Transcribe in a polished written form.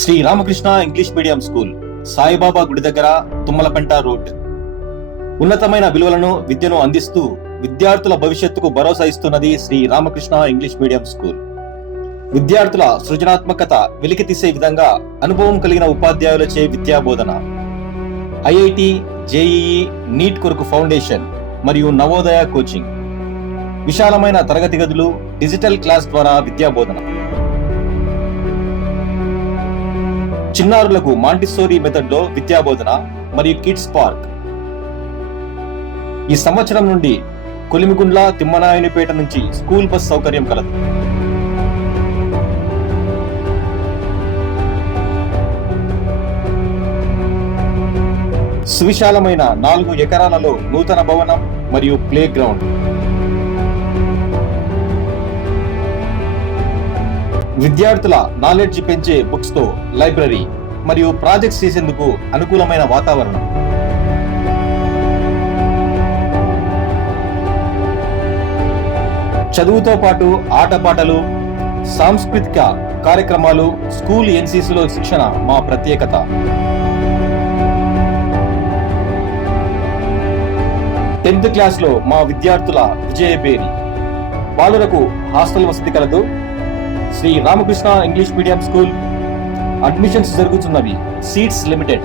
Shri Ramakrishna English medium school, Saibaba గుడి దగ్గర, Tummalapenta road. ఉన్నతమైన విలువలను, విద్యను అందిస్తూ విద్యార్థుల భవిష్యత్తుకు భరోసా ఇస్తున్నది Shri Ramakrishna English medium school. విద్యార్థుల సృజనాత్మకత వెలికితీసే విధంగా అనుభవం కలిగిన ఉపాధ్యాయులచే విద్యా బోధన. ఐఐటి, జేఈఈ, నీట్ కొరకు ఫౌండేషన్ మరియు నవోదయ కోచింగ్. విశాలమైన తరగతి గదులు, డిజిటల్ క్లాస్ ద్వారా విద్యా బోధన. చిన్నారులకు మాంటిస్సోరీ మెథడ్ లో విద్యా బోధన మరియు కిడ్స్ పార్క్. ఈ సంవత్సరం నుండి కొలిమిగుండ్ల, తిమ్మనాయునిపేట నుంచి స్కూల్ బస్ సౌకర్యం కలదు. సువిశాలమైన 4 ఎకరాలలో నూతన భవనం మరియు ప్లే గ్రౌండ్. విద్యార్థుల నాలెడ్జ్ పెంచే బుక్స్ తో లైబ్రరీ మరియు ప్రాజెక్ట్స్ చేసేందుకు అనుకూలమైన వాతావరణం. చదువుతో పాటు ఆటపాటలు, సాంస్కృతిక కార్యక్రమాలు, స్కూల్ ఎన్సీసీలో శిక్షణ మా ప్రత్యేకత. టెన్త్ క్లాస్ లో మా విద్యార్థుల విజయభేరి. బాలురకు హాస్టల్ వసతి కలదు. Sri Ramakrishna English medium school. Admissions జరుగుతున్నవి. Seats limited.